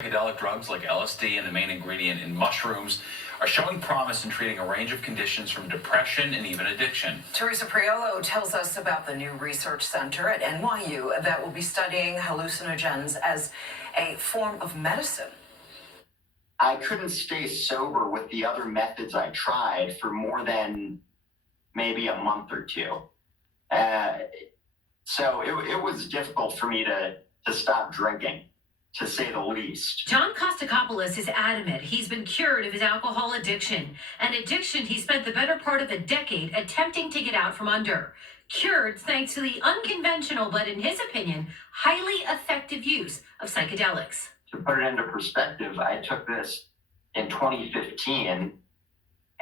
Psychedelic drugs like LSD and the main ingredient in mushrooms are showing promise in treating a range of conditions from depression and even addiction. Teresa Priolo tells us about the new research center at NYU that will be studying hallucinogens as a form of medicine. I couldn't stay sober with the other methods I tried for more than maybe a month or two. So it was difficult for me to stop drinking, to say the least. John Kostakopoulos is adamant he's been cured of his alcohol addiction, an addiction he spent the better part of a decade attempting to get out from under. Cured thanks to the unconventional, but in his opinion, highly effective use of psychedelics. To put it into perspective, I took this in 2015,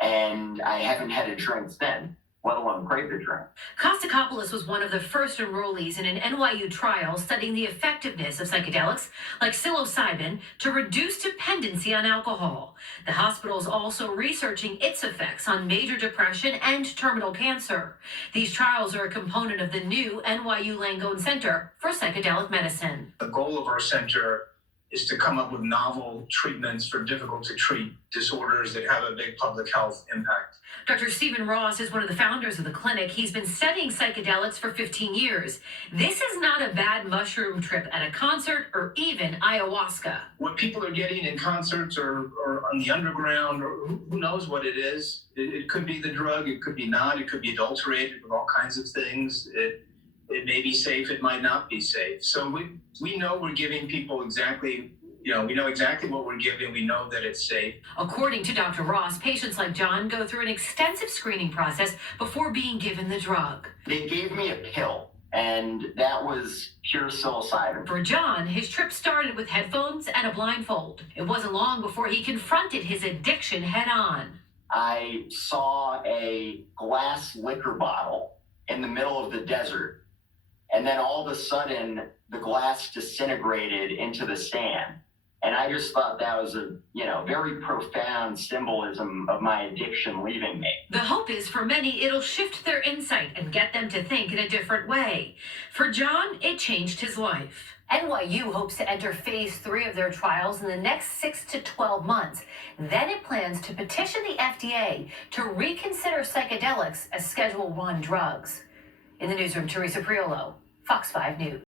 and I haven't had a drink since, let alone crave a drink. Kostakopoulos was one of the first enrollees in an NYU trial studying the effectiveness of psychedelics like psilocybin to reduce dependency on alcohol. The hospital is also researching its effects on major depression and terminal cancer. These trials are a component of the new NYU Lagone Center for Psychedelic Medicine. The goal of our center is to come up with novel treatments for difficult to treat disorders that have a big public health impact. Dr. Stephen Ross is one of the founders of the clinic. He's been studying psychedelics for 15 years. This is not a bad mushroom trip at a concert or even ayahuasca. What people are getting in concerts or on the underground, or who knows what it is. It could be the drug, it could be not, it could be adulterated with all kinds of things. It may be safe, it might not be safe. So we know we're giving people exactly, we know exactly what we're giving. We know that it's safe. According to Dr. Ross, patients like John go through an extensive screening process before being given the drug. They gave me a pill, and that was pure psilocybin. For John, his trip started with headphones and a blindfold. It wasn't long before he confronted his addiction head on. I saw a glass liquor bottle in the middle of the desert. And then all of a sudden, the glass disintegrated into the sand. And I just thought that was a, very profound symbolism of my addiction leaving me. The hope is for many, it'll shift their insight and get them to think in a different way. For John, it changed his life. NYU hopes to enter phase 3 of their trials in the next 6 to 12 months. Then it plans to petition the FDA to reconsider psychedelics as Schedule I drugs. In the newsroom, Teresa Priolo, Fox 5 News.